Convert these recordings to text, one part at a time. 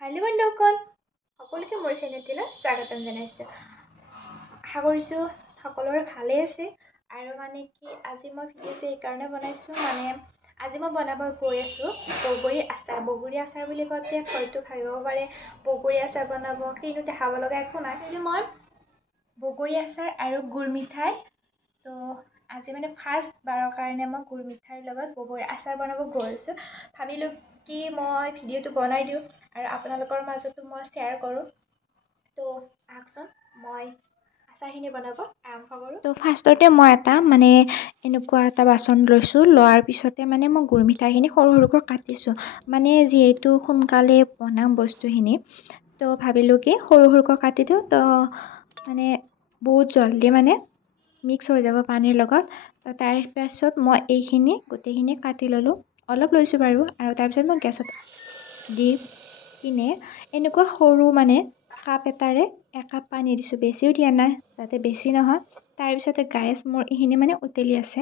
Hello' বন্ধুসকল, সকলোকে মোৰ চেনেলটোলৈ স্বাগতম জনাইছোঁ। আশা কৰিছোঁ সকলোৰে ভালেই আছে। আৰু কি আজি মই ভিডিঅ'টো এইকাৰণে বনাইছোঁ, আজি মই বনাব গৈ আছোঁ বগৰীৰ আচাৰ। বগৰী আচাৰ বুলি কওঁতে হয়তো ভাবিব পাৰে বগৰী আচাৰ বনাব, কিন্তু দেখাব লগা একো নাই। কিন্তু মই বগৰী আচাৰ আৰু গুৰ মিঠাই, তো আজি ফাৰ্ষ্ট বাৰৰ কাৰণে মই গুৰ মিঠাইৰ লগত বগৰী আচাৰ বনাব গৈ আছোঁ। ভাবিলোঁ কি মই ভিডিঅ'টো বনাই দিওঁ আৰু আপোনালোকৰ মাজতো মই শ্বেয়াৰ কৰোঁ। তো আহকচোন মই আচাৰখিনি বনাব আৰম্ভ কৰোঁ। তো ফাৰ্ষ্টতে মই এনেকুৱা এটা বাচন লৈছোঁ। লোৱাৰ পিছতে মই গুৰ মিঠাইখিনি সৰু সৰুকৈ কাটিছোঁ। যিহেতু সোনকালে বনাম বস্তুখিনি, তো ভাবিলোঁ কি সৰু সৰুকৈ কাটি দিওঁ, তো বহুত জলদি মিক্স হৈ যাব পানীৰ লগত। তো তাৰপাছত মই এইখিনি গোটেইখিনি কাটি ল'লোঁ, অলপ লৈছোঁ বাৰু। আৰু তাৰপিছত মই গেছত দি কিনে এনেকুৱা সৰু কাপ এটাৰে একাপ পানী দিছোঁ, বেছিও দিয়া নাই যাতে বেছি নহয়। তাৰপিছতে মোৰ এইখিনি উতলি আছে।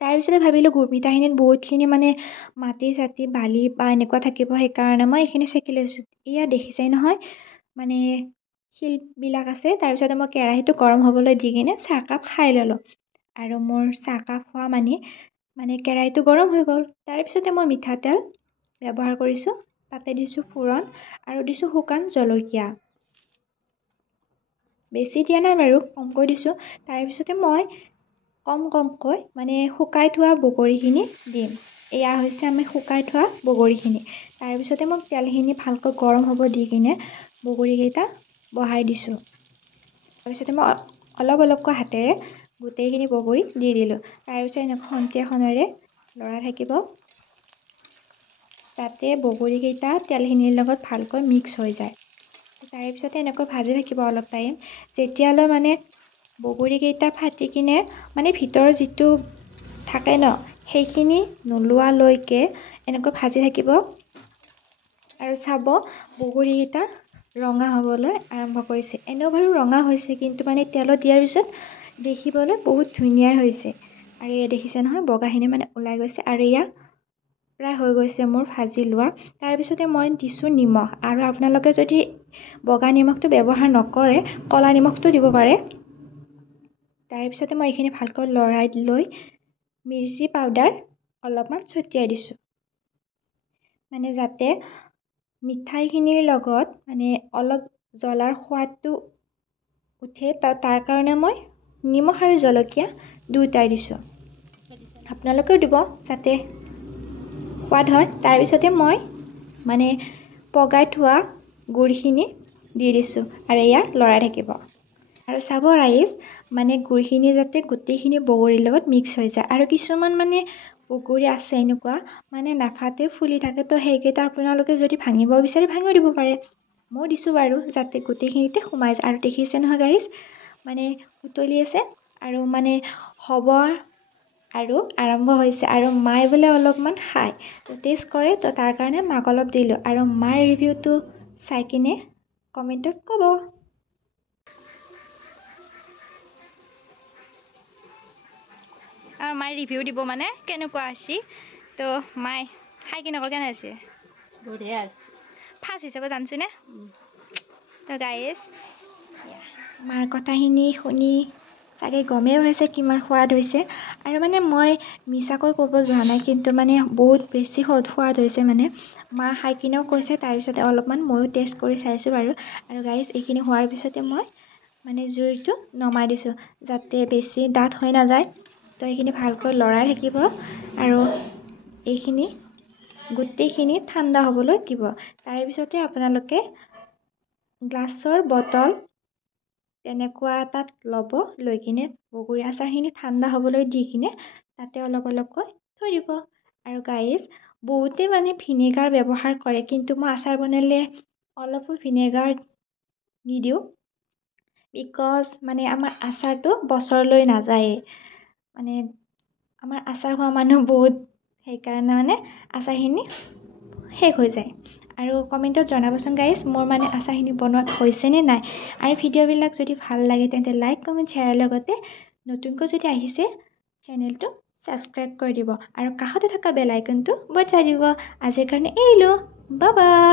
তাৰপিছতে ভাবিলোঁ গুৰ মিঠাইখিনিত বহুতখিনি মাটি চাটি বালি বা এনেকুৱা থাকিব, সেইকাৰণে মই এইখিনি চেকি লৈছোঁ। এয়া দেখিছেই নহয় শিলবিলাক আছে। তাৰপিছতে মই কেৰাহীটো গৰম হ'বলৈ দি কিনে চাহকাপ খাই ল'লোঁ। আৰু মোৰ চাহকাপ খোৱা কেৰাহীটো গৰম হৈ গ'ল। তাৰপিছতে মই মিঠাতেল ব্যৱহাৰ কৰিছোঁ। তাতে দিছোঁ ফোৰণ আৰু দিছোঁ শুকান জলকীয়া। বেছি দিয়া নাই বাৰু, কমকৈ দিছোঁ। তাৰপিছতে মই কমকৈ শুকাই থোৱা বগৰীখিনি দিম। এয়া হৈছে আমি শুকাই থোৱা বগৰীখিনি। তাৰপিছতে মই তেলখিনি ভালকৈ গৰম হ'ব দি কিনে বগৰীকেইটা বহাই দিছোঁ। তাৰপিছতে মই অলপ অলপকৈ হাতেৰে গোটেইখিনি বগৰী দি দিলোঁ। তাৰপিছত এনেকৈ খন্তি এখনেৰে লৰাই থাকিব যাতে বগৰীকেইটা তেলখিনিৰ লগত ভালকৈ মিক্স হৈ যায়। তাৰপিছতে এনেকৈ ভাজি থাকিব অলপ টাইম, যেতিয়ালৈ বগৰীকেইটা ফাটি কিনে ভিতৰৰ যিটো থাকে ন, সেইখিনি নোলোৱালৈকে এনেকৈ ভাজি থাকিব। আৰু চাব বগৰীকেইটা ৰঙা হ'বলৈ আৰম্ভ কৰিছে। এনেও বাৰু ৰঙা হৈছে, কিন্তু তেলত দিয়াৰ পিছত দেখিবলৈ বহুত ধুনীয়া হৈছে। আৰু এয়া দেখিছে নহয় বগাখিনি ওলাই গৈছে। আৰু এয়া প্ৰায় হৈ গৈছে মোৰ ভাজি লোৱা। তাৰপিছতে মই দিছোঁ নিমখ। আৰু আপোনালোকে যদি বগা নিমখটো ব্যৱহাৰ নকৰে, ক'লা নিমখটো দিব পাৰে। তাৰপিছতে মই এইখিনি ভালকৈ লৰাই লৈ মিৰ্চি পাউডাৰ অলপমান ছটিয়াই দিছোঁ, যাতে মিঠাইখিনিৰ লগত অলপ জ্বলাৰ সোৱাদটো উঠে। তাৰ কাৰণে মই নিমখ আৰু জলকীয়া দুয়োটাই দিছোঁ। আপোনালোকেও দিব যাতে সোৱাদ হয়। তাৰপিছতে মই পগাই থোৱা গুড়খিনি দি দিছোঁ আৰু এয়া লৰাই থাকিব। আৰু চাব ৰাইজ, গুড়খিনি যাতে গোটেইখিনি বগৰীৰ লগত মিক্স হৈ যায়। আৰু কিছুমান বগৰী আছে এনেকুৱা নাফাতে ফুলি থাকে, তো সেইকেইটা আপোনালোকে যদি ভাঙিব বিচাৰে ভাঙিও দিব পাৰে। মই দিছোঁ বাৰু যাতে গোটেইখিনিতে সোমাই যায়। আৰু দেখিছে নহয় গাইজ, উতলি আছে আৰু হ'ব আৰু আৰম্ভ হৈছে। আৰু মায়ে বোলে অলপমান খায়, তো টেষ্ট কৰে, তো তাৰ কাৰণে মাক অলপ দিলোঁ। আৰু মাৰ ৰিভিউটো চাই কিনে কমেণ্টত ক'ব। আৰু মায়ে ৰিভিউ দিব কেনেকুৱা আছে। তো মায়ে খাই কিনে কেনে আছে? বঢ়িয়া আছে। ফাৰ্ষ্ট হিচাপে জানছোনে? তো গাইজ, মাৰ কথাখিনি শুনি চাগে গমেই পাইছে কিমান সোৱাদ হৈছে। আৰু মই মিছাকৈ ক'ব যোৱা নাই, কিন্তু বহুত বেছি সোৱাদ হৈছে। মা খাই কিনেও কৈছে। তাৰপিছতে অলপমান ময়ো টেষ্ট কৰি চাইছোঁ বাৰু। আৰু গাইজ, এইখিনি হোৱাৰ পিছতে মই জুইটো নমাই দিছোঁ যাতে বেছি ডাঠ হৈ নাযায়। তো এইখিনি ভালকৈ লৰাই থাকিব আৰু এইখিনি গোটেইখিনি ঠাণ্ডা হ'বলৈ দিব। তাৰপিছতে আপোনালোকে গ্লাছৰ বটল তেনেকুৱা এটাত ল'ব, লৈ কিনে বগৰী আচাৰখিনি ঠাণ্ডা হ'বলৈ দি কিনে তাতে অলপ অলপকৈ থৈ দিব। আৰু গাইজ, বহুতে ভিনেগাৰ ব্যৱহাৰ কৰে, কিন্তু মই আচাৰ বনালে অলপো ভিনেগাৰ নিদিওঁ। বিকজ আমাৰ আচাৰটো বছৰলৈ নাযায়েই। আমাৰ আচাৰ খোৱা মানুহ বহুত, সেইকাৰণে আচাৰখিনি শেষ হৈ যায়। আৰু কমেণ্টত জনাবচোন গাইজ, মোৰ আচাৰখিনি বনোৱাত হৈছেনে নাই। আৰু ভিডিঅ'বিলাক যদি ভাল লাগে তেন্তে লাইক, কমেণ্ট, শ্বেয়াৰৰ লগতে নতুনকৈ যদি আহিছে চেনেলটো ছাবস্ক্ৰাইব কৰি দিব। আৰু কাষতে থকা বেল আইকনটো বজাই দিব। আজিৰ কাৰণে এৰিলোঁ, বাই বাই।